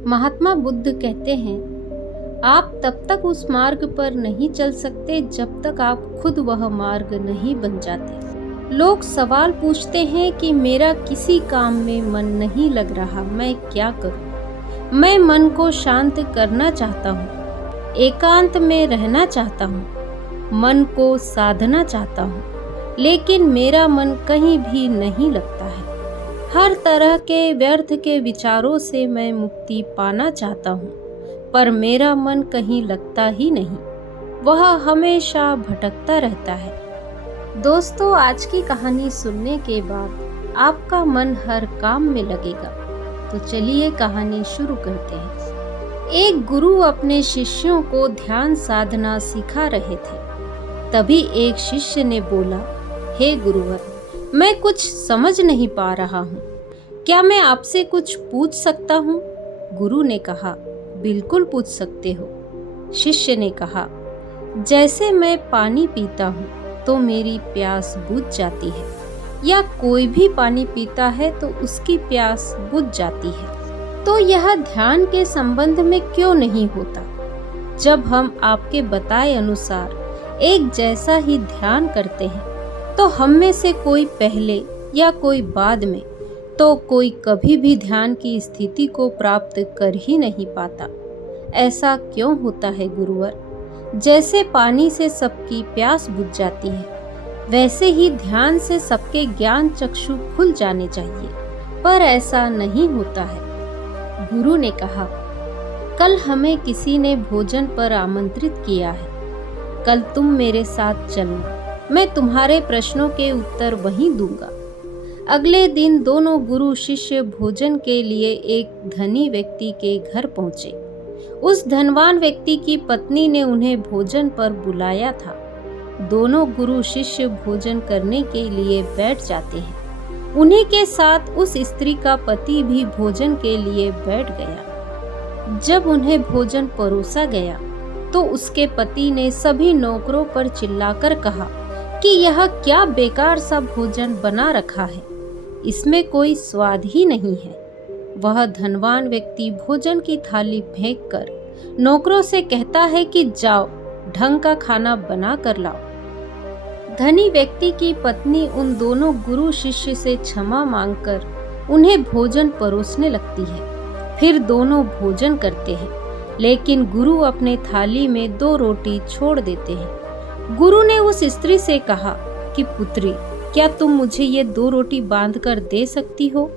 महात्मा बुद्ध कहते हैं, आप तब तक उस मार्ग पर नहीं चल सकते जब तक आप खुद वह मार्ग नहीं बन जाते। लोग सवाल पूछते हैं कि मेरा किसी काम में मन नहीं लग रहा, मैं क्या करूं? मैं मन को शांत करना चाहता हूँ, एकांत में रहना चाहता हूँ, मन को साधना चाहता हूँ, लेकिन मेरा मन कहीं भी नहीं लगता है। हर तरह के व्यर्थ के विचारों से मैं मुक्ति पाना चाहता हूँ, पर मेरा मन कहीं लगता ही नहीं, वह हमेशा भटकता रहता है। दोस्तों, आज की कहानी सुनने के बाद आपका मन हर काम में लगेगा। तो चलिए कहानी शुरू करते हैं। एक गुरु अपने शिष्यों को ध्यान साधना सिखा रहे थे। तभी एक शिष्य ने बोला, हे गुरुवर, मैं कुछ समझ नहीं पा रहा हूँ, क्या मैं आपसे कुछ पूछ सकता हूँ? गुरु ने कहा, बिल्कुल पूछ सकते हो। शिष्य ने कहा, जैसे मैं पानी पीता हूँ तो मेरी प्यास बुझ जाती है, या कोई भी पानी पीता है तो उसकी प्यास बुझ जाती है, तो यह ध्यान के संबंध में क्यों नहीं होता? जब हम आपके बताए अनुसार एक जैसा ही ध्यान करते हैं तो हम में से कोई पहले या कोई बाद में, तो कोई कभी भी ध्यान की स्थिति को प्राप्त कर ही नहीं पाता। ऐसा क्यों होता है गुरुवर? जैसे पानी से सबकी प्यास बुझ जाती है, वैसे ही ध्यान से सबके ज्ञान चक्षु खुल जाने चाहिए, पर ऐसा नहीं होता है। गुरु ने कहा, कल हमें किसी ने भोजन पर आमंत्रित किया है, कल तुम मेरे साथ चलना, मैं तुम्हारे प्रश्नों के उत्तर वहीं दूंगा। अगले दिन दोनों गुरु शिष्य भोजन के लिए एक धनी व्यक्ति के घर पहुंचे। उस धनवान व्यक्ति की पत्नी ने उन्हें भोजन पर बुलाया था। दोनों गुरु शिष्य भोजन करने के लिए बैठ जाते हैं। उन्हीं के साथ उस स्त्री का पति भी भोजन के लिए बैठ गया। जब उन्हें भोजन परोसा गया तो उसके पति ने सभी नौकरों पर चिल्लाकर कहा कि यह क्या बेकार सा भोजन बना रखा है, इसमें कोई स्वाद ही नहीं है। वह धनवान व्यक्ति भोजन की थाली फेंककर नौकरों से कहता है कि जाओ, ढंग का खाना बना कर लाओ। धनी व्यक्ति की पत्नी उन दोनों गुरु शिष्य से क्षमा मांगकर उन्हें भोजन परोसने लगती है। फिर दोनों भोजन करते हैं, लेकिन गुरु अपने थाली में 2 रोटी छोड़ देते हैं। गुरु ने उस स्त्री से कहा कि पुत्री, क्या तुम मुझे ये 2 रोटी बांध कर दे सकती हो?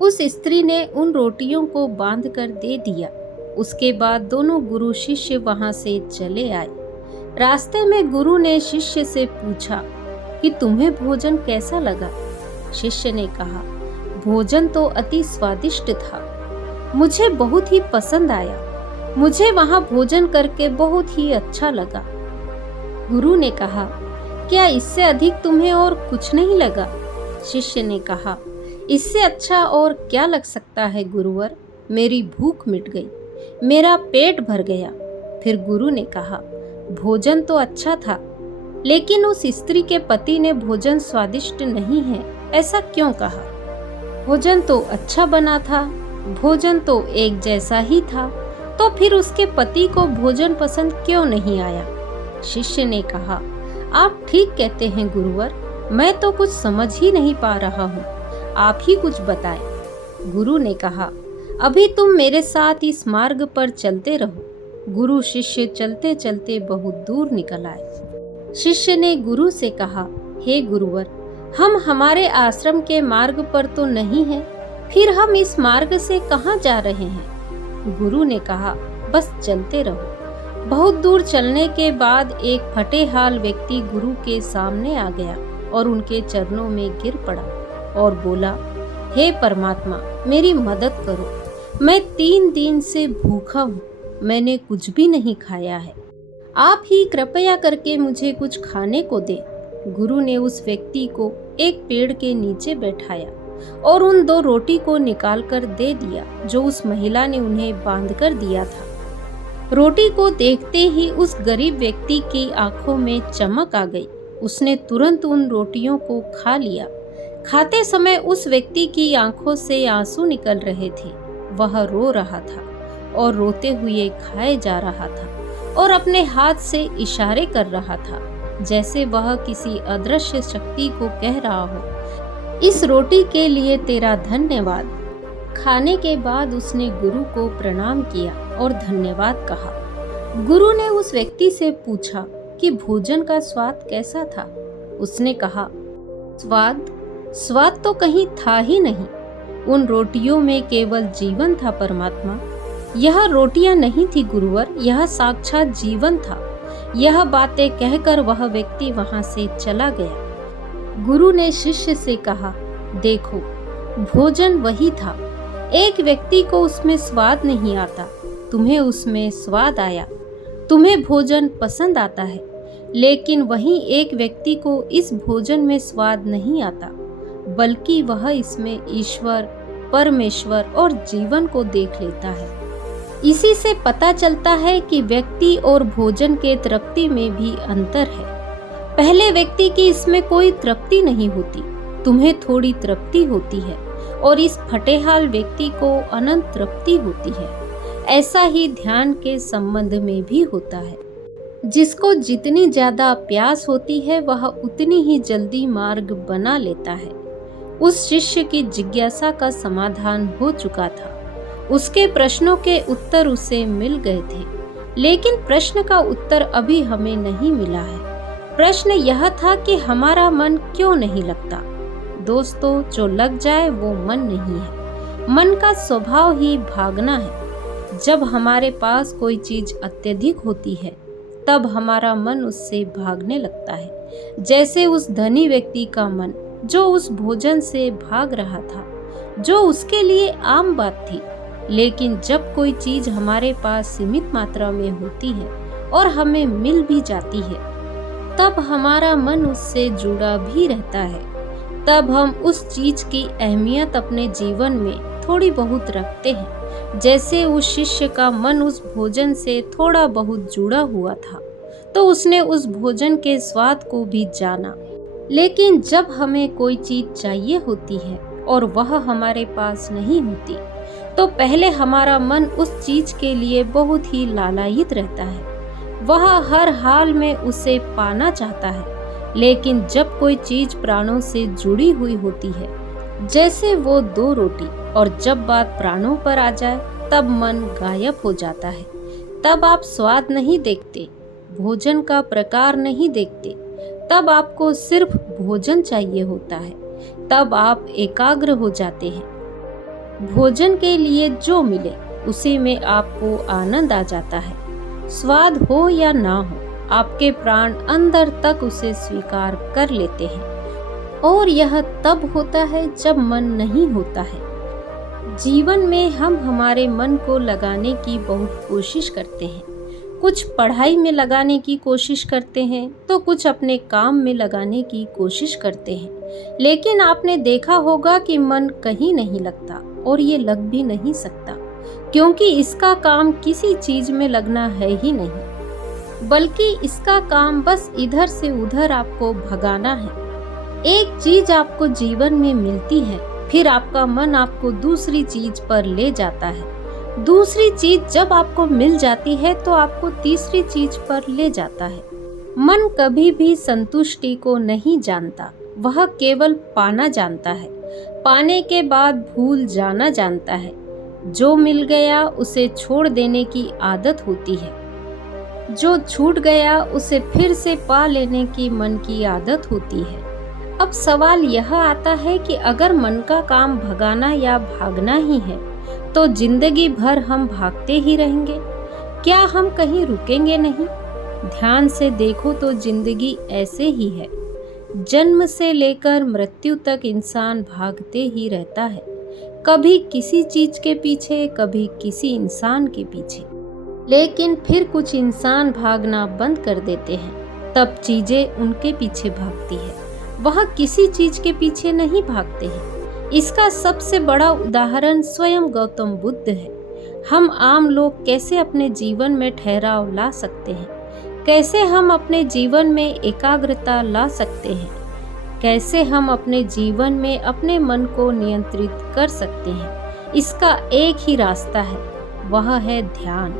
उस स्त्री ने उन रोटियों को बांध कर दे दिया। उसके बाद दोनों गुरु शिष्य वहां से चले आए। रास्ते में गुरु ने शिष्य से पूछा कि तुम्हें भोजन कैसा लगा? शिष्य ने कहा, भोजन तो अति स्वादिष्ट था, मुझे बहुत ही पसंद आया, मुझे वहां भोजन करके बहुत ही अच्छा लगा। गुरु ने कहा, क्या इससे अधिक तुम्हें और कुछ नहीं लगा? शिष्य ने कहा, इससे अच्छा और क्या लग सकता है गुरुवर, मेरी भूख मिट गई, मेरा पेट भर गया। फिर गुरु ने कहा, भोजन तो अच्छा था, लेकिन उस स्त्री के पति ने भोजन स्वादिष्ट नहीं है, ऐसा क्यों कहा? भोजन तो अच्छा बना था, भोजन तो एक जैसा ही था, तो फिर उसके पति को भोजन पसंद क्यों नहीं आया? शिष्य ने कहा, आप ठीक कहते हैं गुरुवर, मैं तो कुछ समझ ही नहीं पा रहा हूँ, आप ही कुछ बताएं। गुरु ने कहा, अभी तुम मेरे साथ इस मार्ग पर चलते रहो। गुरु शिष्य चलते चलते बहुत दूर निकल आए। शिष्य ने गुरु से कहा, हे गुरुवर, हम हमारे आश्रम के मार्ग पर तो नहीं हैं, फिर हम इस मार्ग से कहाँ जा रहे हैं? गुरु ने कहा, बस चलते रहो। बहुत दूर चलने के बाद एक फटेहाल व्यक्ति गुरु के सामने आ गया और उनके चरणों में गिर पड़ा और बोला, हे परमात्मा, मेरी मदद करो, मैं 3 दिन से भूखा हूँ, मैंने कुछ भी नहीं खाया है, आप ही कृपया करके मुझे कुछ खाने को दे। गुरु ने उस व्यक्ति को एक पेड़ के नीचे बैठाया और उन 2 रोटी को निकाल कर दे दिया जो उस महिला ने उन्हें बांध कर दिया था। रोटी को देखते ही उस गरीब व्यक्ति की आंखों में चमक आ गई। उसने तुरंत उन रोटियों को खा लिया। खाते समय उस व्यक्ति की आंखों से आंसू निकल रहे थे। वह रो रहा था। और रोते हुए खाए जा रहा था और अपने हाथ से इशारे कर रहा था, जैसे वह किसी अदृश्य शक्ति को कह रहा हो, इस रोटी के लिए तेरा धन्यवाद। खाने के बाद उसने गुरु को प्रणाम किया और धन्यवाद कहा। गुरु ने उस व्यक्ति से पूछा कि भोजन का स्वाद कैसा था। उसने कहा, स्वाद तो कहीं था ही नहीं। उन रोटियों में केवल जीवन था परमात्मा। यह रोटियां नहीं थी गुरुवर, यह साक्षात जीवन था। यह बातें कहकर वह व्यक्ति वहां से चला गया। गुरु ने शिष्य से कहा, देखो, भोजन वही था। एक व्यक्ति को उसमें स्वाद नहीं आता, तुम्हें उसमें स्वाद आया। तुम्हें भोजन पसंद आता है, लेकिन वहीं एक व्यक्ति को इस भोजन में स्वाद नहीं आता, बल्कि वह इसमें ईश्वर, परमेश्वर और जीवन को देख लेता है। इसी से पता चलता है कि व्यक्ति और भोजन के तृप्ति में भी अंतर है। पहले व्यक्ति की इसमें कोई तृप्ति नहीं होती, तुम्हें थोड़ी तृप्ति होती है, और इस फटेहाल व्यक्ति को अनंत तृप्ति होती है। ऐसा ही ध्यान के संबंध में भी होता है। जिसको जितनी ज्यादा प्यास होती है वह उतनी ही जल्दी मार्ग बना लेता है। उस शिष्य की जिज्ञासा का समाधान हो चुका था। उसके प्रश्नों के उत्तर उसे मिल गए थे, लेकिन प्रश्न का उत्तर अभी हमें नहीं मिला है। प्रश्न यह था कि हमारा मन क्यों नहीं लगता। दोस्तों, जो लग जाए वो मन नहीं है। मन का स्वभाव ही भागना है। जब हमारे पास कोई चीज अत्यधिक होती है, तब हमारा मन उससे भागने लगता है। जैसे उस धनी व्यक्ति का मन, जो उस भोजन से भाग रहा था, जो उसके लिए आम बात थी। लेकिन जब कोई चीज हमारे पास सीमित मात्रा में होती है और हमें मिल भी जाती है, तब हमारा मन उससे जुड़ा भी रहता है। तब हम उस चीज की अहमियत अपने जीवन में थोड़ी बहुत रखते हैं। जैसे उस शिष्य का मन उस भोजन से थोड़ा बहुत जुड़ा हुआ था, तो उसने उस भोजन के स्वाद को भी जाना। लेकिन जब हमें कोई चीज चाहिए होती है और वह हमारे पास नहीं होती, तो पहले हमारा मन उस चीज के लिए बहुत ही लालायित रहता है। वह हर हाल में उसे पाना चाहता है। लेकिन जब कोई चीज प्राणों से जुड़ी हुई होती है, जैसे वो 2 रोटी, और जब बात प्राणों पर आ जाए, तब मन गायब हो जाता है। तब आप स्वाद नहीं देखते, भोजन का प्रकार नहीं देखते। तब आपको सिर्फ भोजन चाहिए होता है। तब आप एकाग्र हो जाते हैं। भोजन के लिए जो मिले उसी में आपको आनंद आ जाता है। स्वाद हो या ना हो, आपके प्राण अंदर तक उसे स्वीकार कर लेते हैं। और यह तब होता है जब मन नहीं होता है। जीवन में हम हमारे मन को लगाने की बहुत कोशिश करते हैं। कुछ पढ़ाई में लगाने की कोशिश करते हैं, तो कुछ अपने काम में लगाने की कोशिश करते हैं। लेकिन आपने देखा होगा कि मन कहीं नहीं लगता, और ये लग भी नहीं सकता, क्योंकि इसका काम किसी चीज में लगना है ही नहीं, बल्कि इसका काम बस इधर से उधर आपको भगाना है। एक चीज आपको जीवन में मिलती है, फिर आपका मन आपको दूसरी चीज पर ले जाता है। दूसरी चीज जब आपको मिल जाती है, तो आपको तीसरी चीज पर ले जाता है। मन कभी भी संतुष्टि को नहीं जानता, वह केवल पाना जानता है। पाने के बाद भूल जाना जानता है। जो मिल गया उसे छोड़ देने की आदत होती है। जो छूट गया उसे फिर से पा लेने की मन की आदत होती है। अब सवाल यह आता है कि अगर मन का काम भगाना या भागना ही है, तो जिंदगी भर हम भागते ही रहेंगे? क्या हम कहीं रुकेंगे नहीं? ध्यान से देखो तो जिंदगी ऐसे ही है। जन्म से लेकर मृत्यु तक इंसान भागते ही रहता है, कभी किसी चीज के पीछे, कभी किसी इंसान के पीछे। लेकिन फिर कुछ इंसान भागना बंद कर देते हैं, तब चीजें उनके पीछे भागती है। वह किसी चीज के पीछे नहीं भागते हैं। इसका सबसे बड़ा उदाहरण स्वयं गौतम बुद्ध है। हम आम लोग कैसे अपने जीवन में ठहराव ला सकते हैं? कैसे हम अपने जीवन में एकाग्रता ला सकते हैं? कैसे हम अपने जीवन में अपने मन को नियंत्रित कर सकते हैं? इसका एक ही रास्ता है, वह है ध्यान।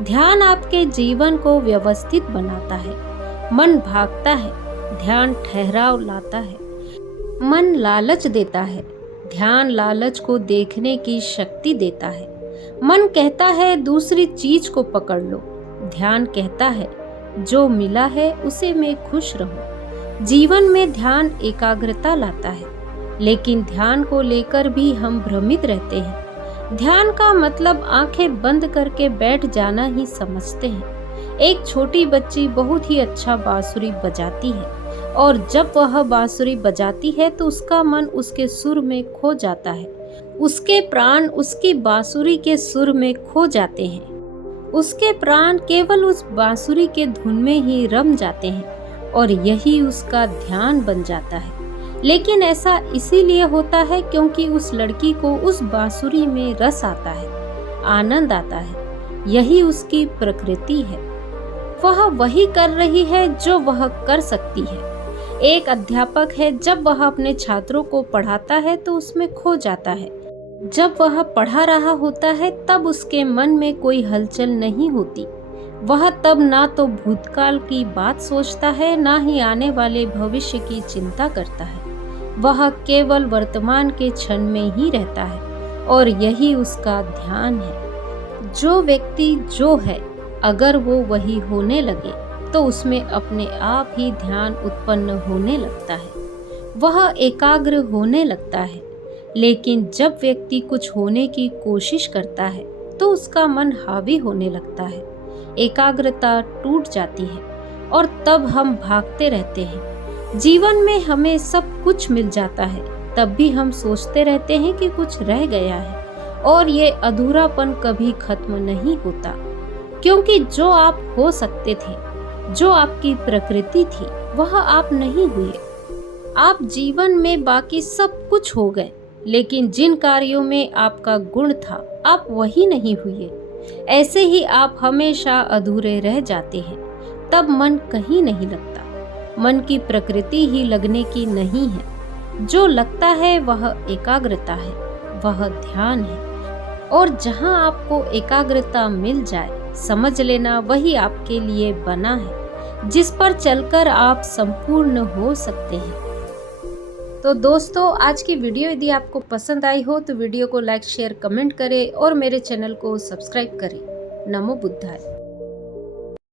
ध्यान आपके जीवन को व्यवस्थित बनाता है। मन भागता है, ध्यान ठहराव लाता है। मन लालच देता है, ध्यान लालच को देखने की शक्ति देता है। मन कहता है दूसरी चीज को पकड़ लो, ध्यान कहता है जो मिला है उसे में खुश रहो। जीवन में ध्यान एकाग्रता लाता है, लेकिन ध्यान को लेकर भी हम भ्रमित रहते हैं। ध्यान का मतलब आंखें बंद करके बैठ जाना ही समझते हैं। एक छोटी बच्ची बहुत ही अच्छा बांसुरी बजाती है और जब वह बांसुरी बजाती है तो उसका मन उसके सुर में खो जाता है। उसके प्राण उसकी बांसुरी के सुर में खो जाते हैं। उसके प्राण केवल उस बांसुरी के धुन में ही रम जाते हैं और यही उसका ध्यान बन जाता है। लेकिन ऐसा इसीलिए होता है क्योंकि उस लड़की को उस बांसुरी में रस आता है, आनंद आता है। यही उसकी प्रकृति है। वह वही कर रही है जो वह कर सकती है। एक अध्यापक है, जब वह अपने छात्रों को पढ़ाता है तो उसमें खो जाता है। जब वह पढ़ा रहा होता है तब उसके मन में कोई हलचल नहीं होती। वह तब ना तो भूतकाल की बात सोचता है, ना ही आने वाले भविष्य की चिंता करता है। वह केवल वर्तमान के क्षण में ही रहता है और यही उसका ध्यान है। जो व्यक्ति जो है, अगर वो वही होने लगे तो उसमें अपने आप ही ध्यान उत्पन्न होने लगता है। वह एकाग्र होने लगता है। लेकिन जब व्यक्ति कुछ होने की कोशिश करता है तो उसका मन हावी होने लगता है, एकाग्रता टूट जाती है और तब हम भागते रहते हैं। जीवन में हमें सब कुछ मिल जाता है, तब भी हम सोचते रहते हैं कि कुछ रह गया है और ये अधूरापन कभी खत्म नहीं होता, क्योंकि जो आप हो सकते थे, जो आपकी प्रकृति थी, वह आप नहीं हुए। आप जीवन में बाकी सब कुछ हो गए, लेकिन जिन कार्यों में आपका गुण था आप वही नहीं हुए। ऐसे ही आप हमेशा अधूरे रह जाते हैं। तब मन कहीं नहीं लगता। मन की प्रकृति ही लगने की नहीं है। जो लगता है वह एकाग्रता है, वह ध्यान है। और जहाँ आपको एकाग्रता मिल जाए, समझ लेना वही आपके लिए बना है, जिस पर चलकर आप संपूर्ण हो सकते हैं। तो दोस्तों, आज की वीडियो यदि आपको पसंद आई हो तो वीडियो को लाइक, शेयर, कमेंट करें और मेरे चैनल को सब्सक्राइब करें। नमो बुद्धाय।